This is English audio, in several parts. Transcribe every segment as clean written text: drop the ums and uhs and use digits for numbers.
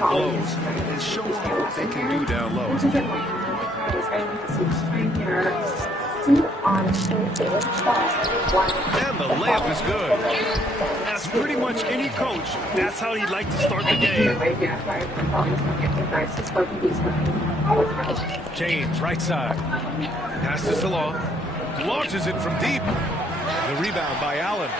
great blows and shows you what they can do down low. And the layup is good. As pretty much any coach, that's how he'd like to start the game. James, right side. Passes along. Launches it from deep. The rebound by Allen.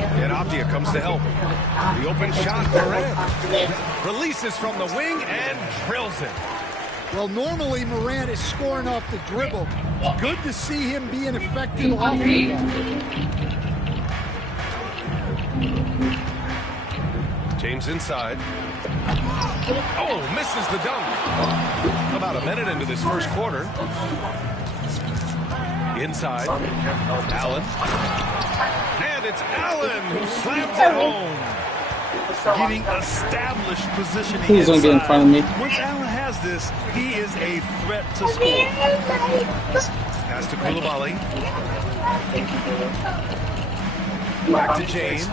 And Avdia comes to help. The open shot, Morant. Releases from the wing and drills it. Well, normally Morant is scoring off the dribble. Good to see him being effective off the ball. James inside. Oh, misses the dunk. About a minute into this first quarter. Inside. Allen. And it's Allen who slams it home. Getting established positioning Please don't get in front of me. Once Allen has this, he is a threat to score. Pass to Koulibaly. Back to James.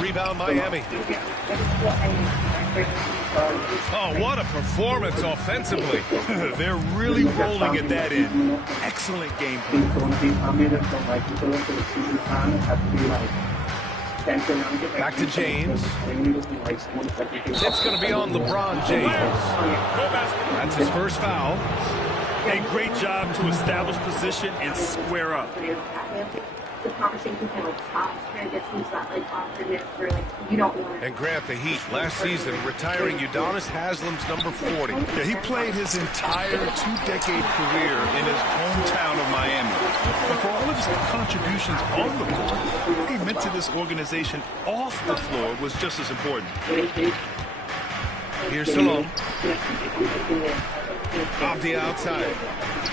Rebound Miami. Oh, what a performance offensively. They're really rolling at that end. Excellent game plan. Back to James. It's going to be on LeBron James. That's his first foul. A great job to establish position and square up. And Grant, the Heat last season retiring Udonis Haslam's number 40. Yeah, he played his entire two-decade career in his hometown of Miami. But for all of his contributions on the court, what he meant to this organization off the floor was just as important. Here's Salome. Off the outside.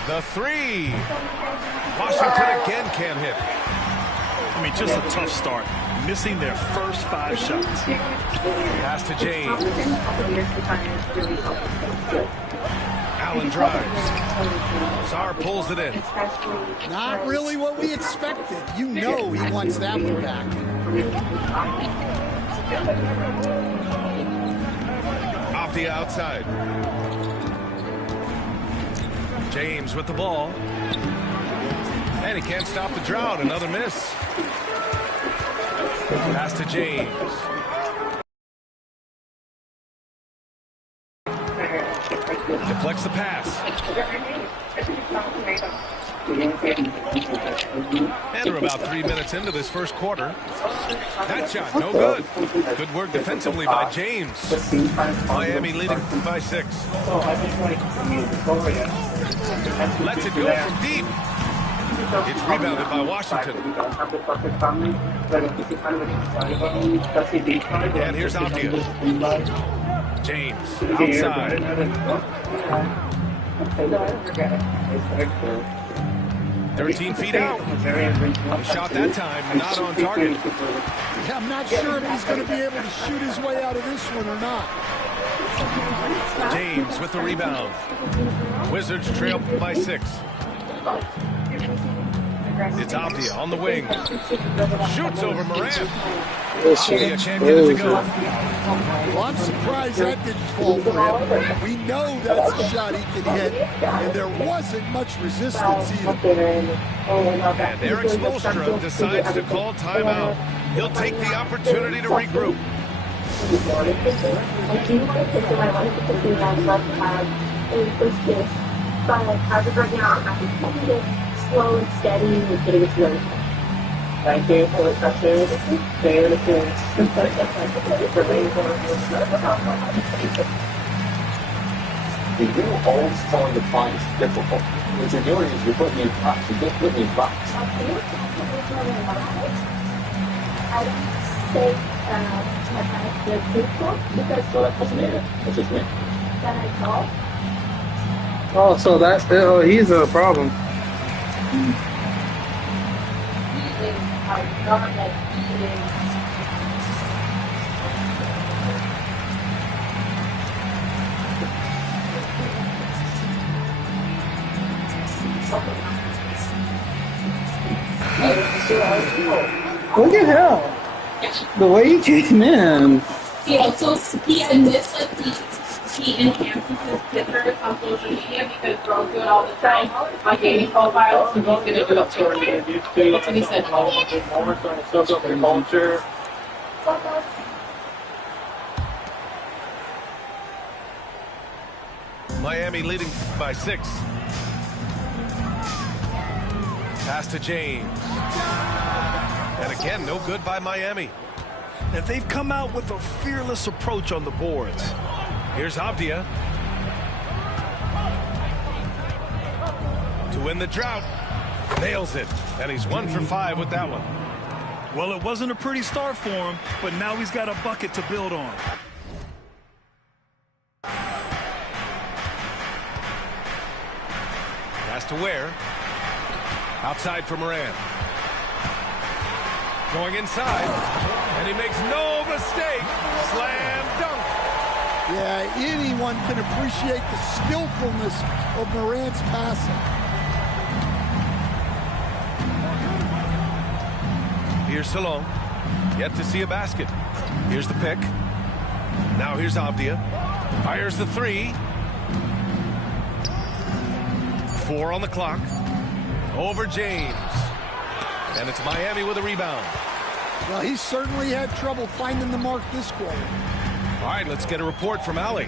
The three. Washington again can't hit. I mean, just a tough start. Missing their first 5 shots. Pass to James. Allen drives. Sarr pulls it in. Not really what we expected. You know he wants that one back. Off the outside. James with the ball. And he can't stop the drought. Another miss. Pass to James. Deflects the pass. And we're about 3 minutes into this first quarter. That shot, no good. Good work defensively by James. Miami leading by 6. Lets it go from deep. It's rebounded by Washington. And here's Avdia. James outside. 13 feet out. The shot that time not on target. Yeah, I'm not sure if he's going to be able to shoot his way out of this one or not. James with the rebound. Wizards trail by 6. It's Avdia on the wing. Shoots over Morant. Avdia can't get it to go. Well, I'm surprised that didn't fall for him. We know that's a shot he can hit, and there wasn't much resistance either. And Eric Spoelstra decides to call timeout. He'll take the opportunity to regroup. Slow and steady and getting it really fun. Thank you for the question. You do always find the fight difficult. What you're doing is you're putting me in box. You're just putting me in box. I don't say my parents feel difficult because What's the name? What's his name? then I call. Oh, so that's he's a problem. Look at him. The way he came in. He also admits like he enhances his pictures on social media because girls do it all the time on dating profiles, so he's gonna do it too. That's what he said. Moments on social culture. Miami leading by 6. Pass to James. And again, no good by Miami. And they've come out with a fearless approach on the boards. Here's Avdia. To win the drought. Nails it. And he's 1 for 5 with that one. Well, it wasn't a pretty start for him, but now he's got a bucket to build on. Pass to Ware. Outside for Moran. Going inside. And he makes no mistake. Slam dunk. Yeah, anyone can appreciate the skillfulness of Morant's passing. Here's Salon. Yet to see a basket. Here's the pick. Now here's Avdia. Fires the 3. 4 on the clock. Over James. And it's Miami with a rebound. Well, he certainly had trouble finding the mark this quarter. All right, let's get a report from Allie.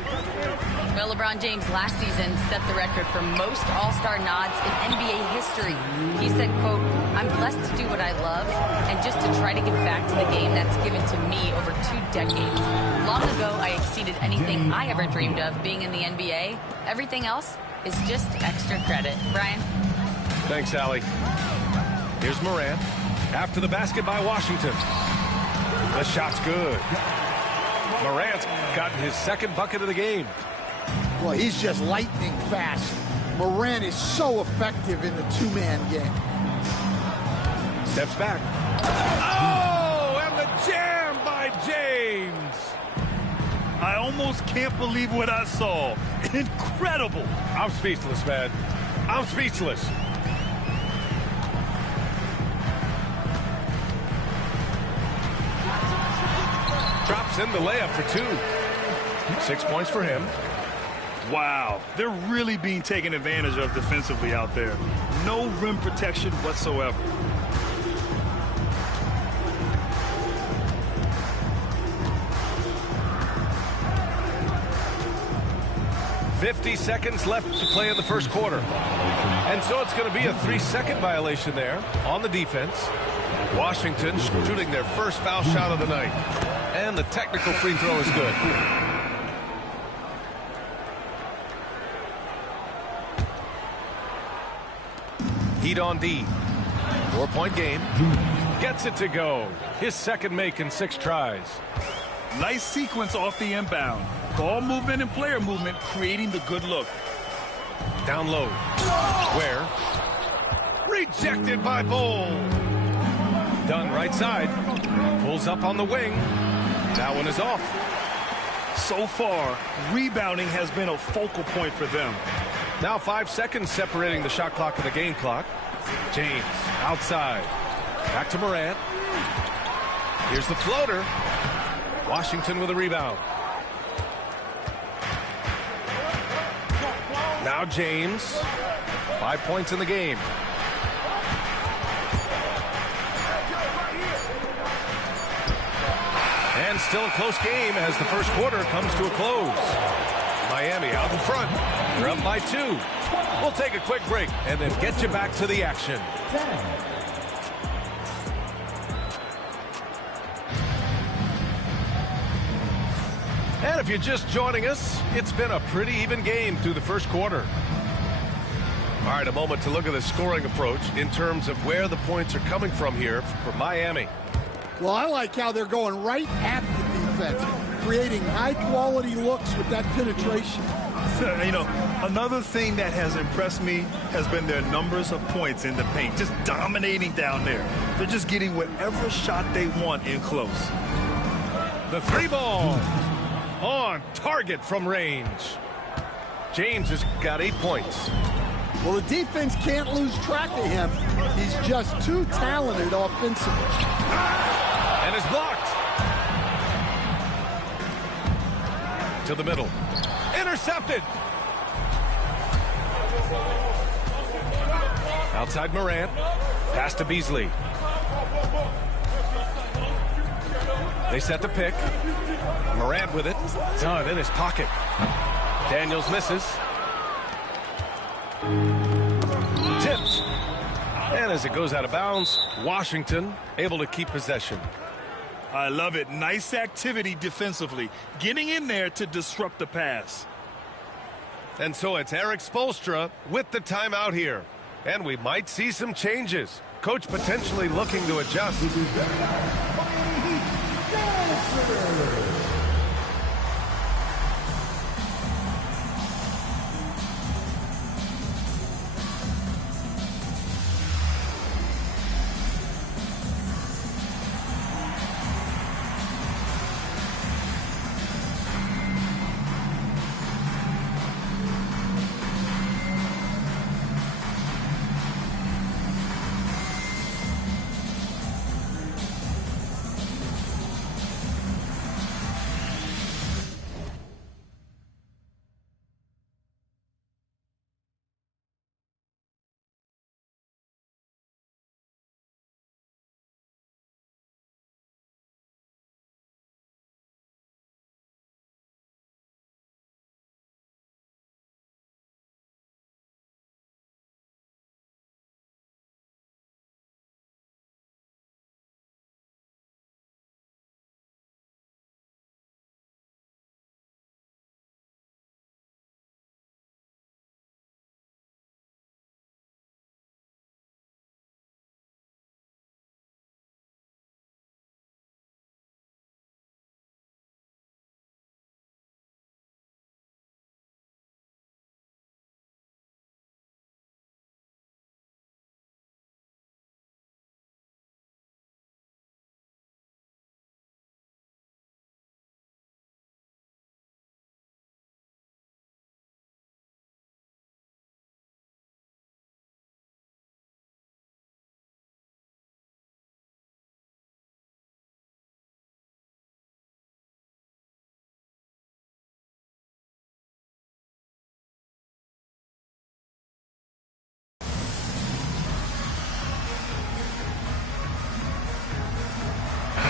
Well, LeBron James last season set the record for most All-Star nods in NBA history. He said, quote, "I'm blessed to do what I love and just to try to give back to the game that's given to me over 2 decades. Long ago, I exceeded anything I ever dreamed of being in the NBA. Everything else is just extra credit." Brian? Thanks, Allie. Here's Morant. After the basket by Washington. The shot's good. Morant's gotten his 2nd bucket of the game. Well, he's just lightning fast. Morant is so effective in the 2-man game. Steps back. Oh, and the jam by James. I almost can't believe what I saw. Incredible. I'm speechless, man. I'm speechless. Drops in the layup for 2. 6 points for him. Wow, they're really being taken advantage of defensively out there. No rim protection whatsoever. .50 seconds left to play in the first quarter. And so it's going to be a 3-second violation there on the defense. Washington shooting their first foul shot of the night. And the technical free throw is good. Heat on D. 4-point game. Gets it to go. His 2nd make in 6 tries. Nice sequence off the inbound. Ball movement and player movement creating the good look. Down low. Ware. Rejected by Bull. Dunn right side. Pulls up on the wing. That one is off. So far, rebounding has been a focal point for them. Now 5 seconds separating the shot clock and the game clock. James outside. Back to Morant. Here's the floater. Washington with a rebound. Now James. 5 points in the game. And still a close game as the first quarter comes to a close. Miami out in front. They're up by 2. We'll take a quick break and then get you back to the action. And if you're just joining us, it's been a pretty even game through the first quarter. All right, a moment to look at the scoring approach in terms of where the points are coming from here for Miami. Well, I like how they're going right at the defense, creating high-quality looks with that penetration. You know, another thing that has impressed me has been their numbers of points in the paint, just dominating down there. They're just getting whatever shot they want in close. The 3 ball on target from range. James has got 8 points. Well, the defense can't lose track of him. He's just too talented offensively. And is blocked. To the middle. Intercepted. Outside Morant. Pass to Beasley. They set the pick. Morant with it. Done in his pocket. Daniels misses. Tipped. And as it goes out of bounds, Washington able to keep possession. I love it. Nice activity defensively. Getting in there to disrupt the pass. And so it's Eric Spoelstra with the timeout here. And we might see some changes. Coach potentially looking to adjust.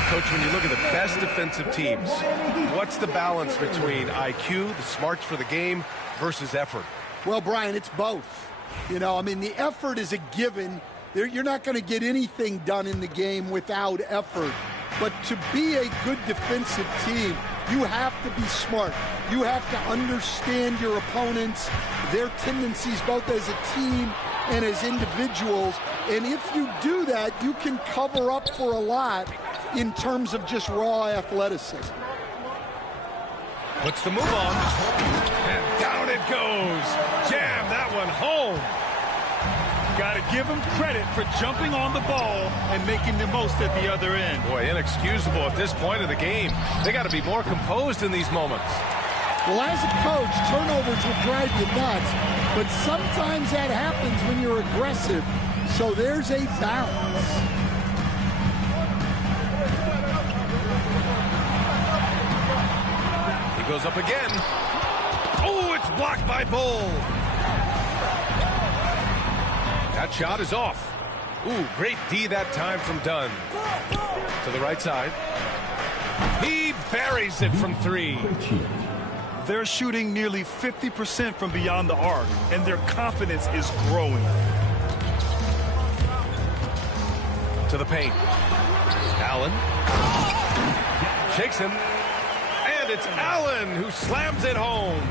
Coach, when you look at the best defensive teams, what's the balance between IQ, the smarts for the game, versus effort? Well, Brian, it's both. You know, I mean, the effort is a given. You're not going to get anything done in the game without effort. But to be a good defensive team, you have to be smart. You have to understand your opponents, their tendencies, both as a team and as individuals. And if you do that, you can cover up for a lot in terms of just raw athleticism. Puts the move on, and down it goes. Jam that one home. Got to give him credit for jumping on the ball and making the most at the other end. Boy, inexcusable at this point of the game. They got to be more composed in these moments. Well, as a coach, turnovers will drive you nuts, but sometimes that happens when you're aggressive. So there's a balance. He goes up again. Oh, it's blocked by Bull. That shot is off. Ooh, great D that time from Dunn. To the right side. He buries it from three. They're shooting nearly 50% from beyond the arc, and their confidence is growing. To the paint. Allen. Shakes him. And it's Allen who slams it home.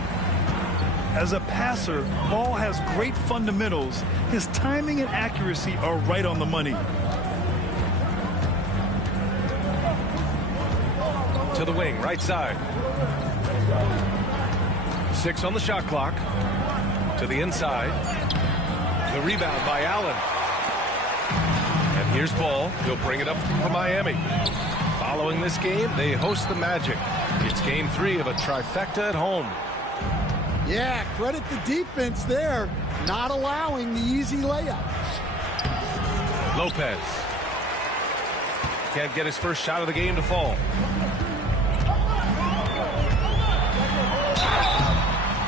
As a passer, Ball has great fundamentals. His timing and accuracy are right on the money. To the wing, right side. 6 on the shot clock. To the inside. The rebound by Allen. And here's Ball. He'll bring it up for Miami. Following this game, they host the Magic. It's game 3 of a trifecta at home. Yeah, credit the defense there, not allowing the easy layup. Lopez can't get his first shot of the game to fall.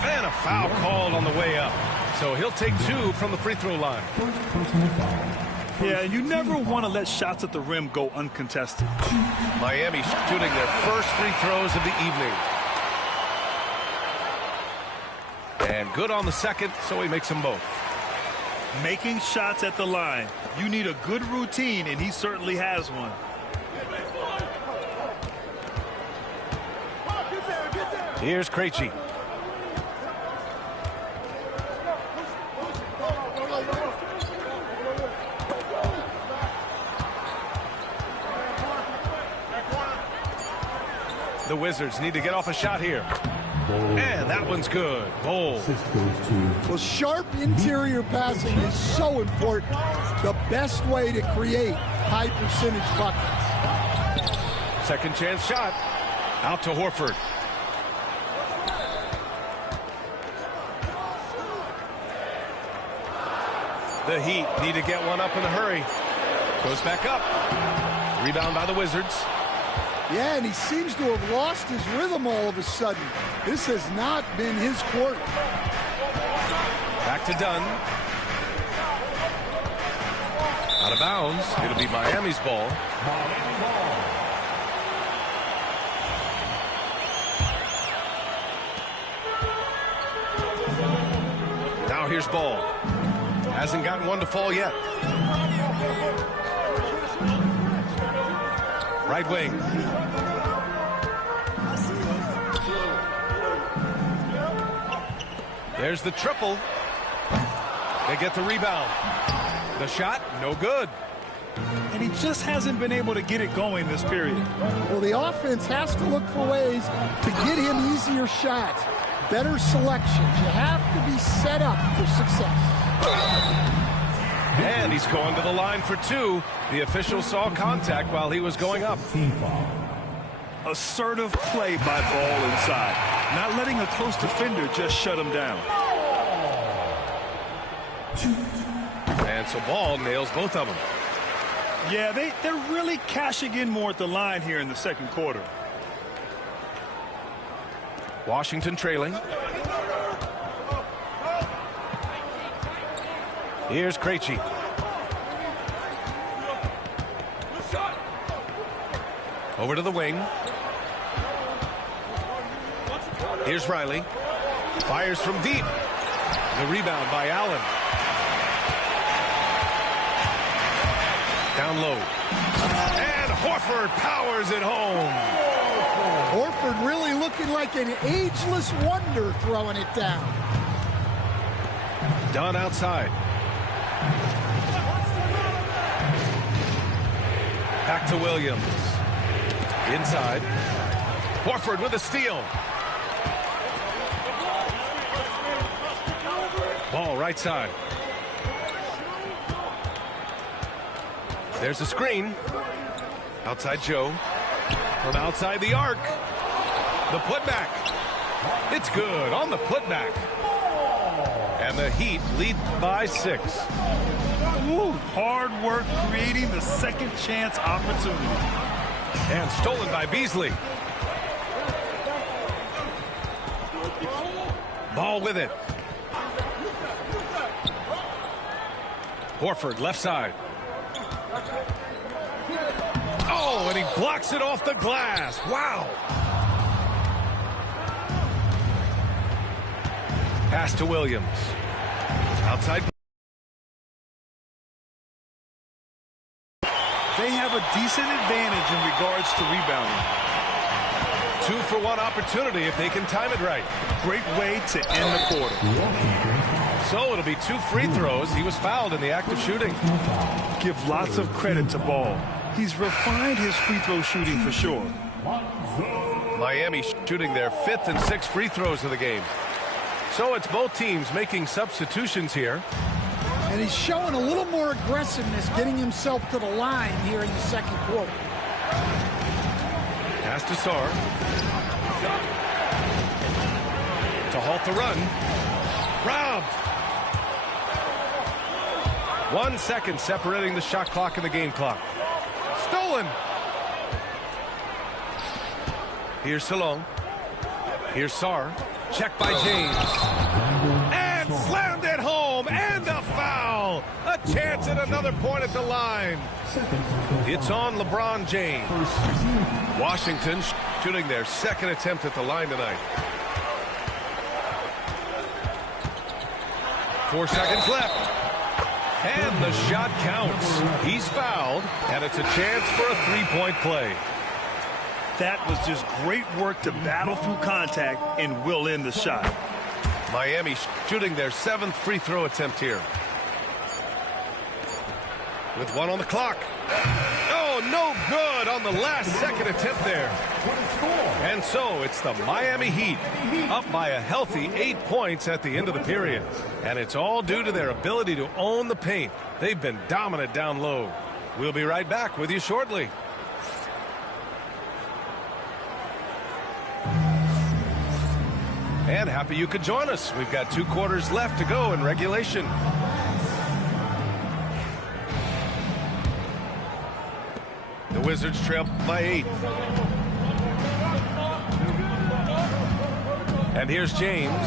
And a foul called on the way up. So he'll take 2 from the free throw line. Yeah, you never want to let shots at the rim go uncontested. Miami shooting their first free throws of the evening. And good on the second, so he makes them both. Making shots at the line. You need a good routine, and he certainly has one. Here's Krejci. The Wizards need to get off a shot here. And that one's good. Bol. Well, sharp interior passing is so important. The best way to create high percentage buckets. Second chance shot. Out to Horford. The Heat need to get one up in a hurry. Goes back up. Rebound by the Wizards. Yeah, and he seems to have lost his rhythm all of a sudden. This has not been his quarter. Back to Dunn. Out of bounds. It'll be Miami's ball. Now here's Ball. Hasn't gotten one to fall yet. Right wing. There's the triple. They get the rebound. The shot, no good. And he just hasn't been able to get it going this period. Well, the offense has to look for ways to get him easier shots, better selections. You have to be set up for success. And he's going to the line for 2. The official saw contact while he was going up. Assertive play by Ball inside. Not letting a close defender just shut him down. And so Ball nails both of them. Yeah, they're really cashing in more at the line here in the second quarter. Washington trailing. Here's Krejci. Over to the wing. Here's Riley. Fires from deep. The rebound by Allen. Down low. And Horford powers it home. Horford really looking like an ageless wonder throwing it down. Dunn outside. Back to Williams. Inside. Horford with a steal. Ball right side. There's a screen. Outside Joe. From outside the arc. The putback. It's good on the putback. And the Heat lead by 6. Ooh, hard work creating the second chance opportunity. And stolen by Beasley. Ball with it. Horford left side. Oh, and he blocks it off the glass. Wow. Pass to Williams. Outside. They have a decent advantage in regards to rebounding. 2-for-1 opportunity if they can time it right. Great way to end the quarter. So it'll be 2 free throws. He was fouled in the act of shooting. Give lots of credit to Ball. He's refined his free throw shooting for sure. Miami shooting their 5th and 6th free throws of the game. So it's both teams making substitutions here. And he's showing a little more aggressiveness, getting himself to the line here in the second quarter. Pass to Sarr. to halt the run. Robbed. 1 second separating the shot clock and the game clock. Stolen. Here's Salong. Here's Sarr. Checked by James. And slammed it home. And a foul. A chance at another point at the line. It's on LeBron James. Washington shooting their second attempt at the line tonight. 4 seconds left. And the shot counts. He's fouled, and it's a chance for a three-point play. That was just great work to battle through contact and will end the shot. Miami shooting their 7th free throw attempt here. With 1 on the clock. Oh, no good on the last second attempt there. And so it's the Miami Heat up by a healthy 8 points at the end of the period. And it's all due to their ability to own the paint. They've been dominant down low. We'll be right back with you shortly. And happy you could join us. We've got 2 quarters left to go in regulation. The Wizards trail by 8. And here's James.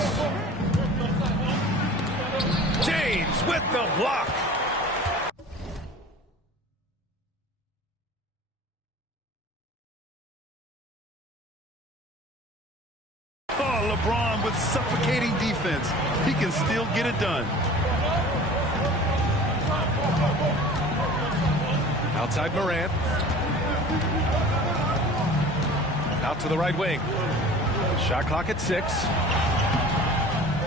James with the block. Oh, LeBron with suffocating defense. He can still get it done. Outside Morant. Out to the right wing. Shot clock at 6.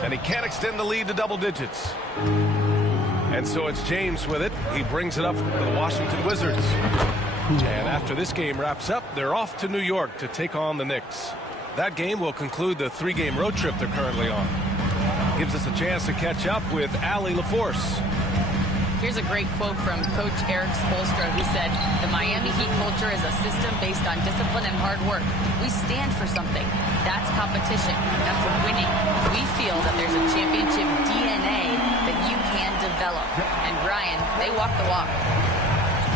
And he can't extend the lead to double digits. And so it's James with it. He brings it up for the Washington Wizards. And after this game wraps up, they're off to New York to take on the Knicks. That game will conclude the 3-game road trip they're currently on. Gives us a chance to catch up with Allie LaForce. Here's a great quote from Coach Eric Spoelstra, who said, "The Miami Heat culture is a system based on discipline and hard work. We stand for something. That's competition. That's winning. We feel that there's a championship DNA that you can develop." And Brian, they walk the walk.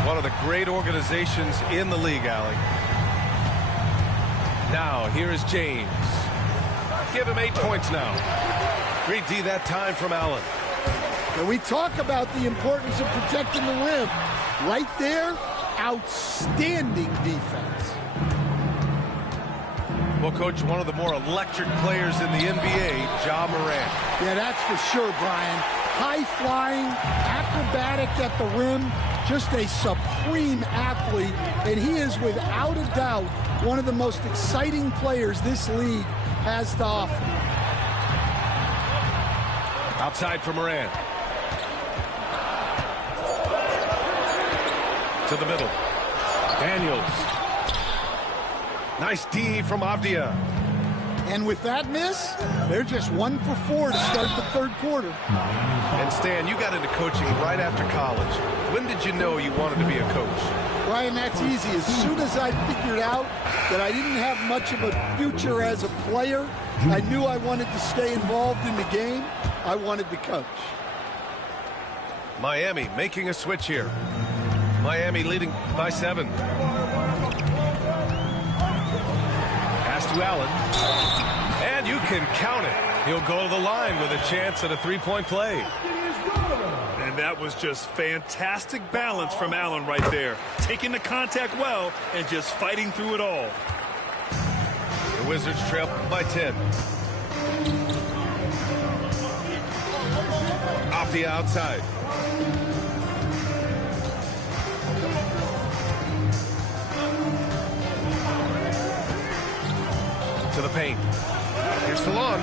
One of the great organizations in the league, Allie. Now, here is James. Give him 8 points now. Great D that time from Allen. And we talk about the importance of protecting the rim. Right there, outstanding defense. Well, Coach, one of the more electric players in the NBA, Ja Morant. Yeah, that's for sure, Brian. High-flying, acrobatic at the rim, just a supreme athlete. And he is, without a doubt, one of the most exciting players this league has to offer. Outside for Morant. To the middle. Daniels. Nice D from Avdia. And with that miss, they're just 1 for 4 to start the 3rd quarter. And Stan, you got into coaching right after college. When did you know you wanted to be a coach? Ryan, that's easy. As soon as I figured out that I didn't have much of a future as a player, I knew I wanted to stay involved in the game. I wanted to coach. Miami making a switch here. Miami leading by 7. Pass to Allen. And you can count it. He'll go to the line with a chance at a 3-point play. And that was just fantastic balance from Allen right there. Taking the contact well and just fighting through it all. The Wizards trail by 10. Off the outside. To the paint. Here's Salon.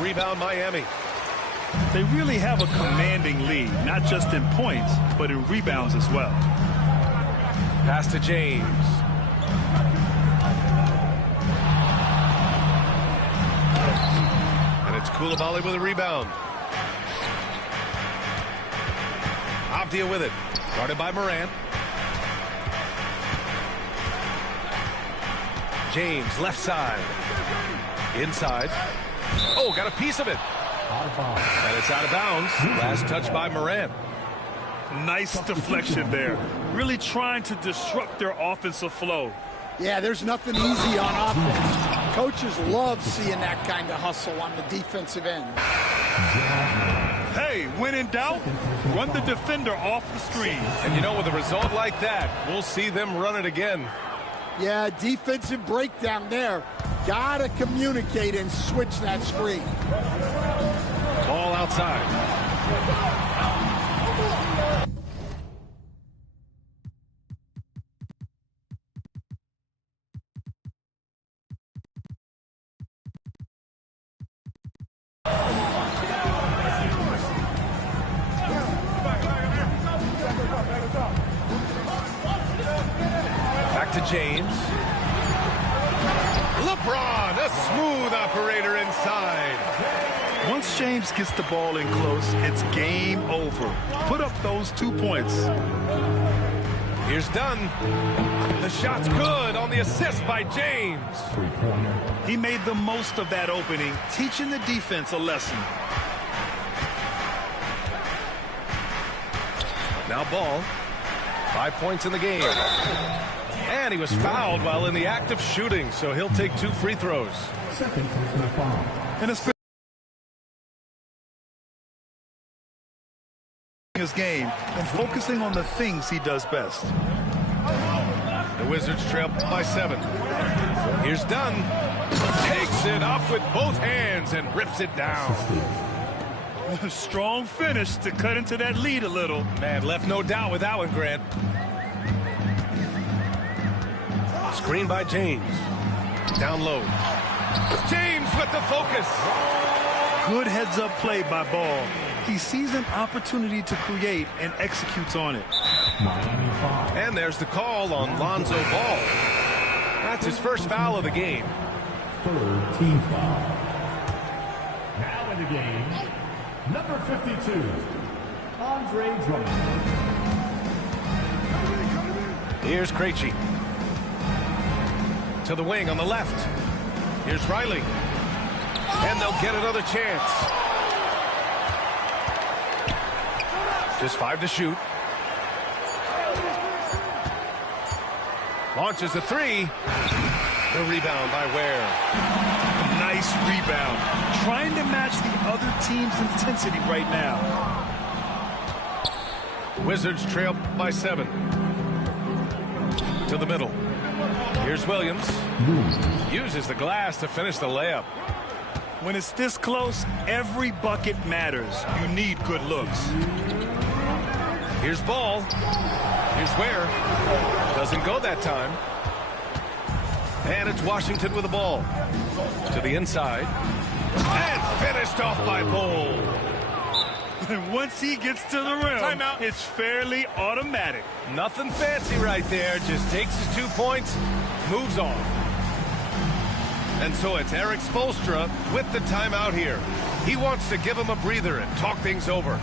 Rebound Miami. They really have a commanding lead, not just in points, but in rebounds as well. Pass to James. And it's Coulibaly with a rebound. Avdia with it. Guarded by Morant. James, left side. Inside. Oh, got a piece of it. And it's out of bounds. Last touch by Morant. Nice deflection there. Really trying to disrupt their offensive flow. Yeah, there's nothing easy on offense. Coaches love seeing that kind of hustle on the defensive end. Hey, when in doubt, run the defender off the screen. And you know, with a result like that, we'll see them run it again. Yeah, defensive breakdown there. Gotta communicate and switch that screen. Ball outside. Back to James. LeBron, a smooth operator inside. Once James gets the ball in close, it's game over. Put up those 2 points. Here's Dunn. The shot's good on the assist by James. He made the most of that opening, teaching the defense a lesson. Now Ball. 5 points in the game. And he was fouled while in the act of shooting, so he'll take 2 free throws. And it's his game and focusing on the things he does best. The Wizards trail by 7. Here's Dunn. Takes it up with both hands and rips it down. Strong finish to cut into that lead a little. Man, left no doubt with that one, Grant. Screen by James. Down low. James with the focus. Good heads-up play by Ball. He sees an opportunity to create and executes on it. And there's the call on Lonzo Ball. That's his first foul of the game. Third team foul. Now in the game, number 52, Andre Drummond. Here's Krejci. To the wing on the left. Here's Riley. And they'll get another chance. Just 5 to shoot. Launches a 3. The rebound by Ware. Nice rebound. Trying to match the other team's intensity right now. Wizards trail by 7. To the middle. Here's Williams. Uses the glass to finish the layup. When it's this close, every bucket matters. You need good looks. Here's Ball. Here's Ware. Doesn't go that time. And it's Washington with the ball. To the inside. And finished off by Ball. And once he gets to the rim, it's fairly automatic. Nothing fancy right there. Just takes his 2 points, moves on. And so it's Eric Spoelstra with the timeout here. He wants to give him a breather and talk things over.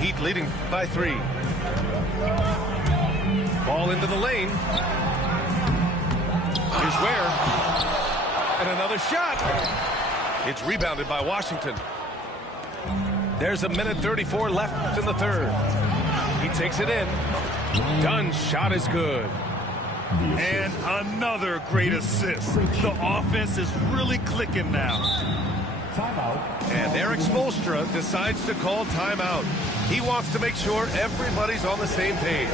Heat leading by 3. Ball into the lane. Here's Ware. And another shot. It's rebounded by Washington. There's 1:34 left in the third. He takes it in. Dunn's shot is good. And another great assist. The offense is really clicking now. And Eric Spoelstra decides to call timeout. He wants to make sure everybody's on the same page.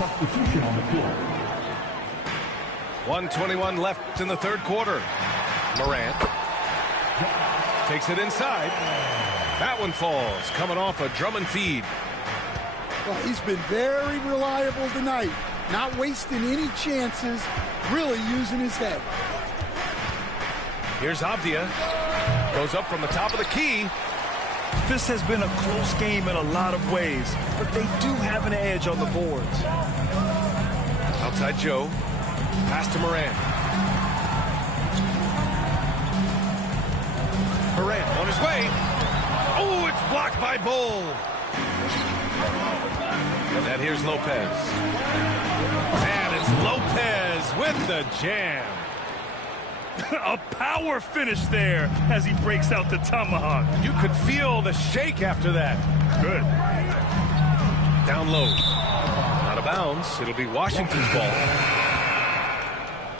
Substitution on the court. 1:21 left in the third quarter. Morant takes it inside. That one falls, coming off a Drummond feed. Well, he's been very reliable tonight. Not wasting any chances, really using his head. Here's Avdia. Goes up from the top of the key. This has been a close game in a lot of ways, but they do have an edge on the boards. Outside Joe. Pass to Morant. Morant on his way. Oh, it's blocked by Bull. And then here's Lopez. And it's Lopez with the jam. A power finish there as he breaks out the tomahawk. You could feel the shake after that. Good. Down low. Out of bounds. It'll be Washington's ball.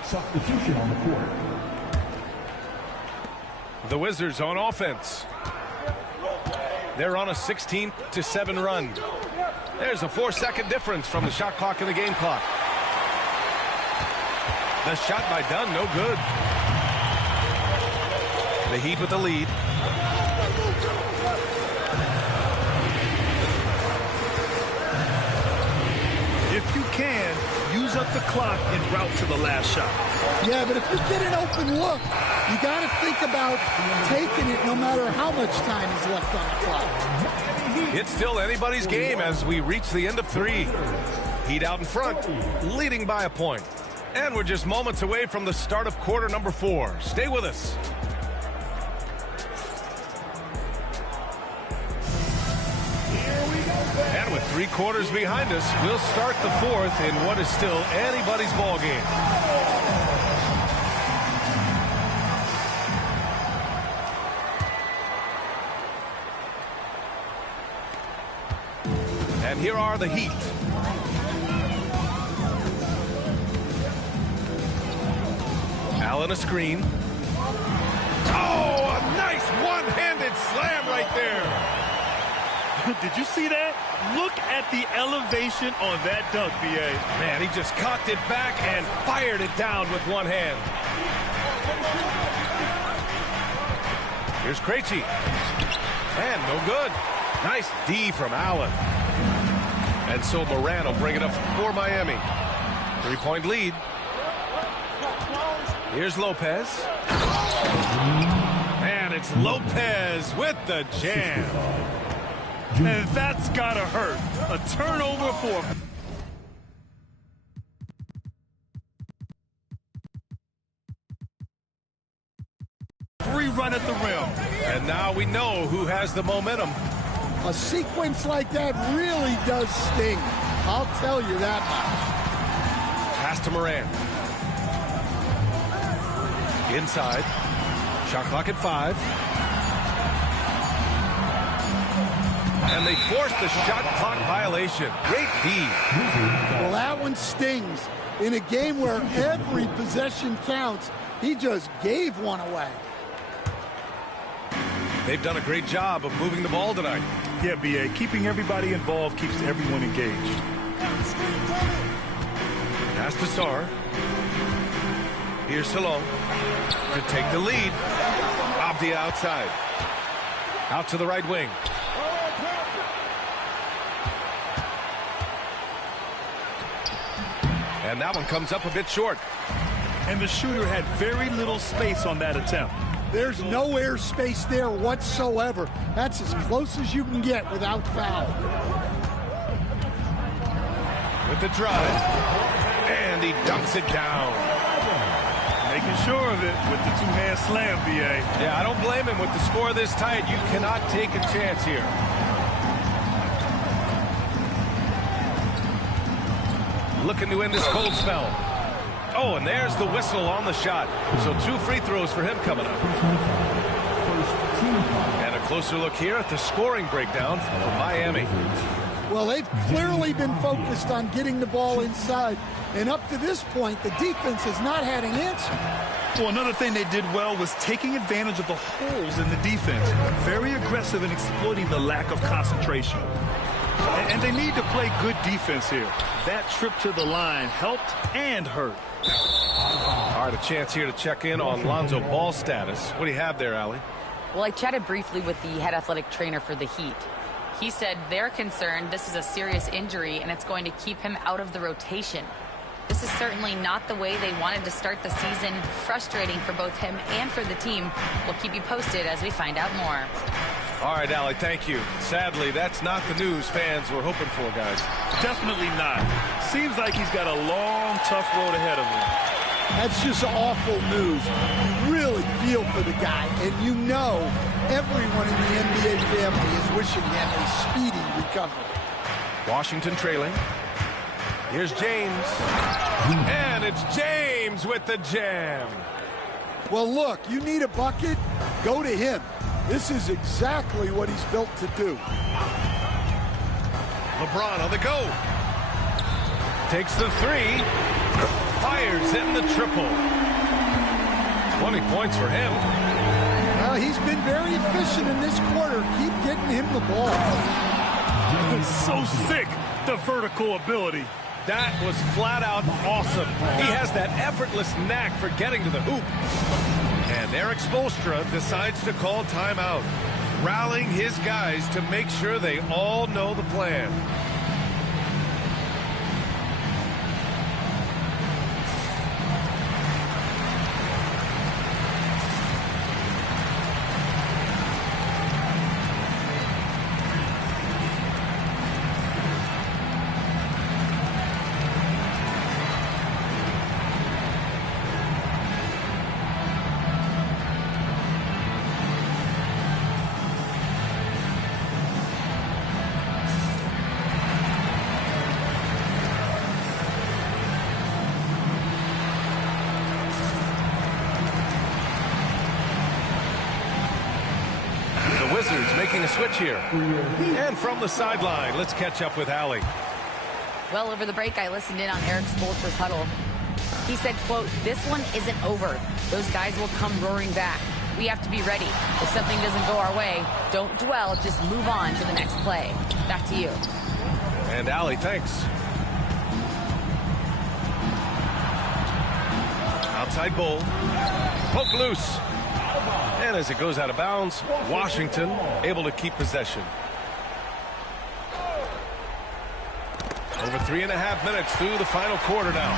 Substitution on the court. The Wizards on offense. They're on a 16-7 run. There's a 4-second difference from the shot clock and the game clock. The shot by Dunn, no good. The Heat with the lead. If you can, use up the clock en route to the last shot. Yeah, but if you get an open look, you got to think about taking it no matter how much time is left on the clock. It's still anybody's game as we reach the end of 3. Heat out in front, leading by a point. And we're just moments away from the start of quarter number 4. Stay with us. And with 3 quarters behind us, we'll start the 4th in what is still anybody's ball game. And here are the Heat. Allen a screen. Oh, a nice one-handed slam right there. Did you see that? Look at the elevation on that dunk, B.A. Man, he just cocked it back and fired it down with one hand. Here's Krejci. And no good. Nice D from Allen. And so Morant will bring it up for Miami. 3-point lead. Here's Lopez. And it's Lopez with the jam. And that's gotta hurt. A turnover for free run at the rim. And now we know who has the momentum. A sequence like that really does sting. I'll tell you that much. Pass to Morant. Inside. Shot clock at 5. And they forced the shot clock violation. Great D. Well, that one stings. In a game where every possession counts, he just gave one away. They've done a great job of moving the ball tonight. Yeah, B.A. Keeping everybody involved keeps everyone engaged. Pass to Sarr. Here's Salon to take the lead. Avdia outside. Out to the right wing. And that one comes up a bit short. And the shooter had very little space on that attempt. There's no air space there whatsoever. That's as close as you can get without foul. With the drive. And he dunks it down. Making sure of it with the two-hand slam, B.A. Yeah, I don't blame him. With the score this tight, you cannot take a chance here. Looking to end this cold spell. Oh, and there's the whistle on the shot. So 2 free throws for him coming up. And a closer look here at the scoring breakdown from Miami. Well, they've clearly been focused on getting the ball inside. And up to this point, the defense has not had an answer. Well, another thing they did well was taking advantage of the holes in the defense. Very aggressive in exploiting the lack of concentration. And they need to play good defense here. That trip to the line helped and hurt. All right, a chance here to check in on Lonzo Ball's status. What do you have there, Allie? Well, I chatted briefly with the head athletic trainer for the Heat. He said they're concerned this is a serious injury and it's going to keep him out of the rotation. This is certainly not the way they wanted to start the season. Frustrating for both him and for the team. We'll keep you posted as we find out more. All right, Allie, thank you. Sadly, that's not the news fans were hoping for, guys. Definitely not. Seems like he's got a long, tough road ahead of him. That's just awful news. You really feel for the guy, and you know everyone in the NBA family is wishing him a speedy recovery. Washington trailing. Here's James. And it's James with the jam. Well, look, you need a bucket, go to him. This is exactly what he's built to do. LeBron on the go. Takes the three. Fires in the triple. 20 points for him. Well, he's been very efficient in this quarter. Keep getting him the ball. So sick, the vertical ability. That was flat out awesome. He has that effortless knack for getting to the hoop. And Eric Spoelstra decides to call timeout, rallying his guys to make sure they all know the plan. Wizards making a switch here. And from the sideline, let's catch up with Allie. Well, over the break, I listened in on Eric Spoelstra's huddle. He said, quote, "This one isn't over. Those guys will come roaring back. We have to be ready. If something doesn't go our way, don't dwell, just move on to the next play." Back to you. And Allie, thanks. Outside Bull. Poke loose. And as it goes out of bounds, Washington able to keep possession. Over 3.5 minutes through the final quarter now.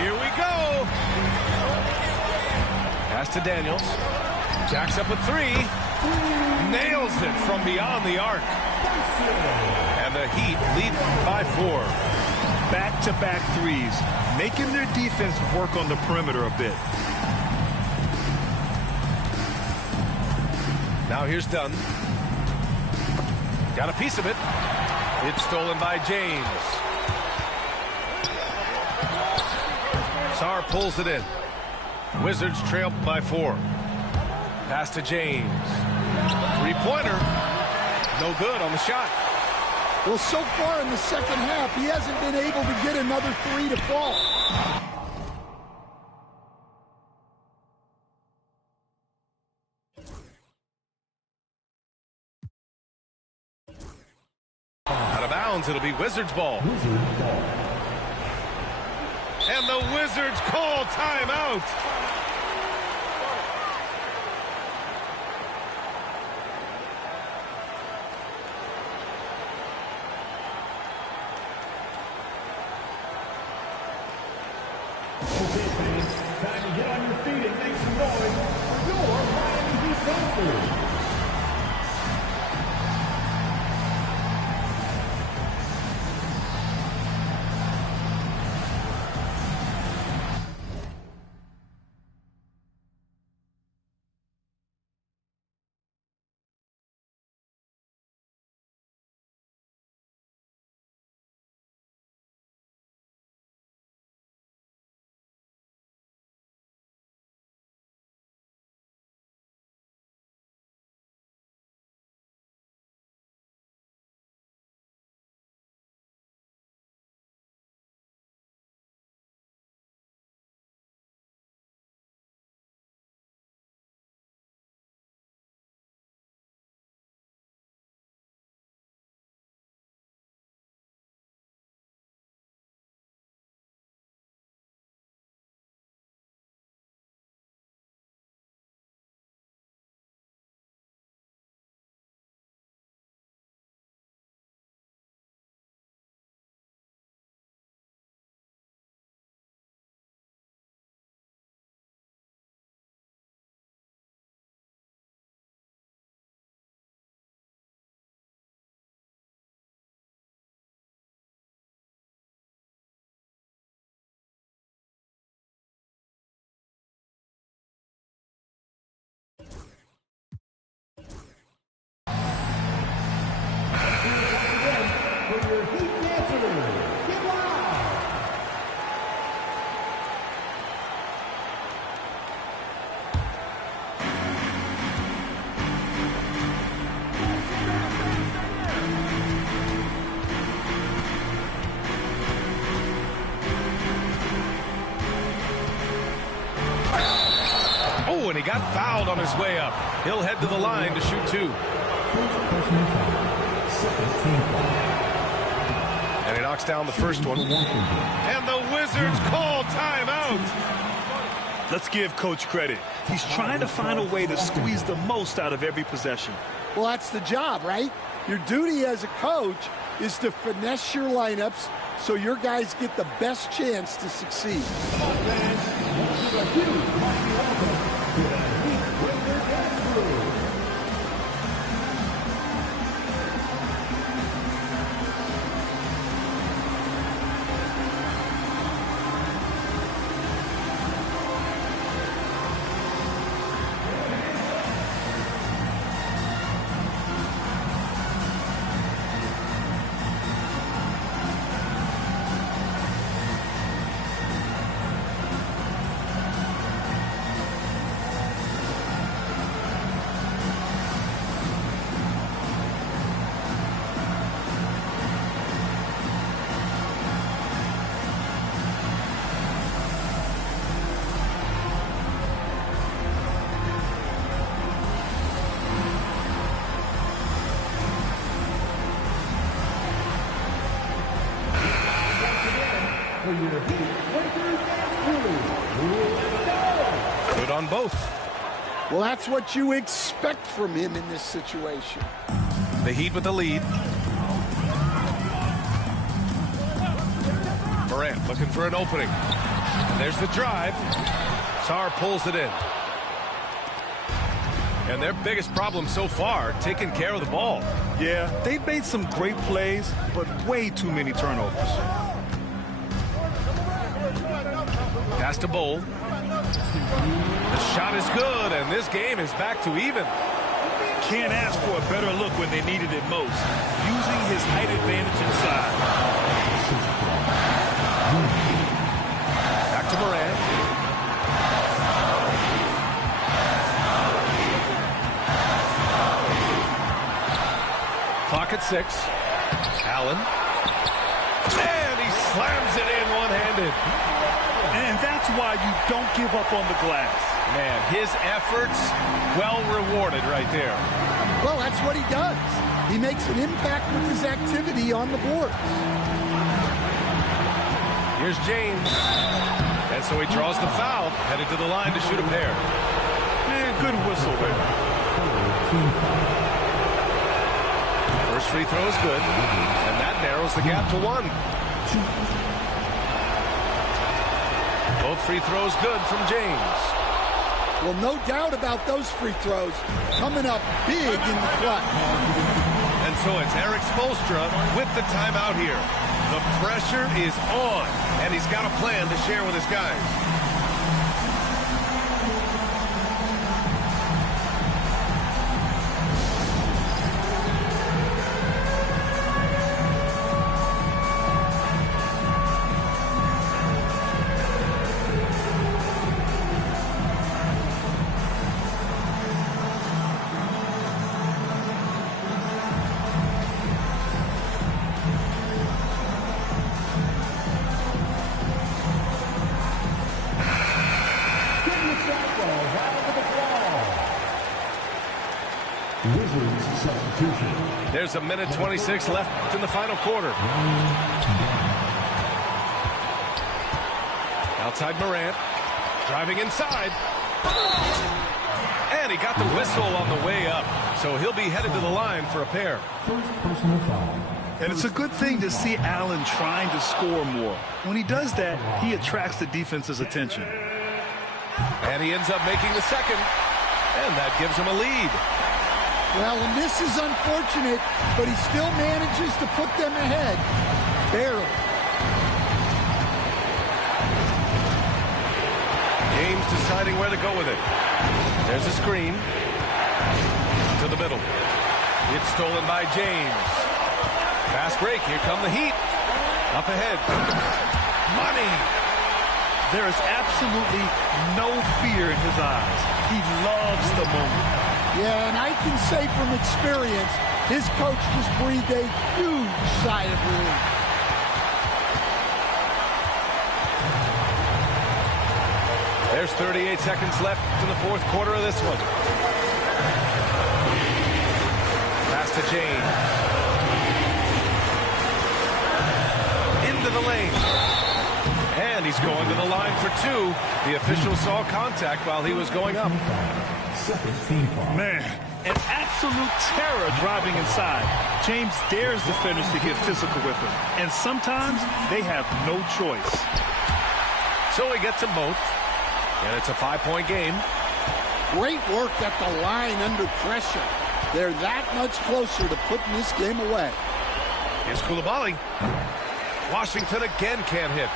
Here we go. Pass to Daniels. Jacks up a three. Nails it from beyond the arc. And the Heat lead by 4. Back-to-back threes, making their defense work on the perimeter a bit. Now here's Dunn. Got a piece of it. It's stolen by James. Sarr pulls it in. Wizards trail by 4. Pass to James. Three-pointer. No good on the shot. Well, so far in the second half, he hasn't been able to get another three to fall. Out of bounds, it'll be Wizards ball. And the Wizards call timeout. Time to get on your feet and make some noise for your Miami Heat Pacers. Oh, and he got fouled on his way up. He'll head to the line to shoot 2. And he knocks down the first one. And the Wizards call timeout. Let's give Coach credit. He's trying to find a way to squeeze the most out of every possession. Well, that's the job, right? Your duty as a coach is to finesse your lineups so your guys get the best chance to succeed. Good on both. Well, that's what you expect from him in this situation. The Heat with the lead. Morant looking for an opening. There's the drive. Sarr pulls it in. And their biggest problem so far, taking care of the ball. Yeah, they've made some great plays, but way too many turnovers. Pass to Bowl. The shot is good, and this game is back to even. Can't ask for a better look when they needed it most. Using his height advantage inside. Back to Morant. Clock at 6. Allen. And he slams it in one-handed. And that's why you don't give up on the glass. Man, his efforts well rewarded right there. Well, that's what he does. He makes an impact with his activity on the board. Here's James. And so he draws the foul, headed to the line to shoot a pair. Man, good whistle there. First free throw is good, and that narrows the gap to 1. Both free throws good from James. Well, no doubt about those free throws coming up big in the clutch. And so it's Eric Spoelstra with the timeout here. The pressure is on, and he's got a plan to share with his guys. There's a minute 26 left in the final quarter. Outside Morant. Driving inside. And he got the whistle on the way up. So he'll be headed to the line for a pair. And it's a good thing to see Allen trying to score more. When he does that, he attracts the defense's attention. And he ends up making the second. And that gives him a lead. Well, and this is unfortunate, but he still manages to put them ahead. Barely. James deciding where to go with it. There's a screen. To the middle. It's stolen by James. Fast break. Here come the Heat. Up ahead. Money. There is absolutely no fear in his eyes. He loves the moment. Yeah, and I can say from experience, his coach just breathed a huge sigh of relief. They're There's 38 seconds left in the fourth quarter of this one. Pass to James. Into the lane. And he's going to the line for two. The official saw contact while he was going up. Man, an absolute terror driving inside. James dares defenders to get physical with him. And sometimes they have no choice. So he gets them both. And it's a 5-point game. Great work at the line under pressure. They're that much closer to putting this game away. Here's Coulibaly. Washington again can't hit.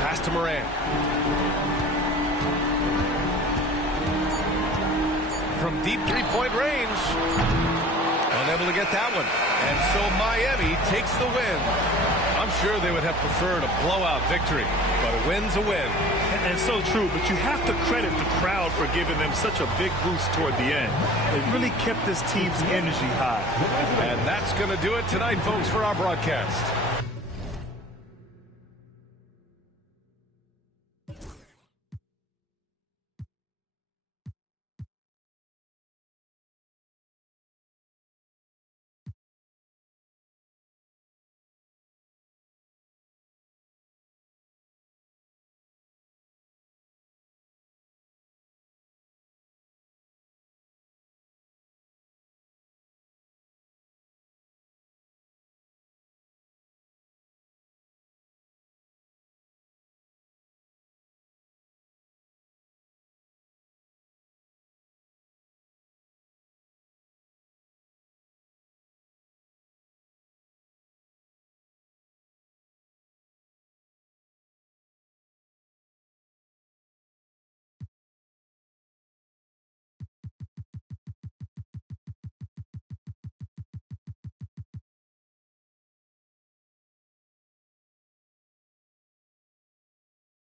Pass to Moran. From deep three-point range. Unable to get that one. And so Miami takes the win. I'm sure they would have preferred a blowout victory, but a win's a win. And so true, but you have to credit the crowd for giving them such a big boost toward the end. It really kept this team's energy high. And that's going to do it tonight, folks, for our broadcast.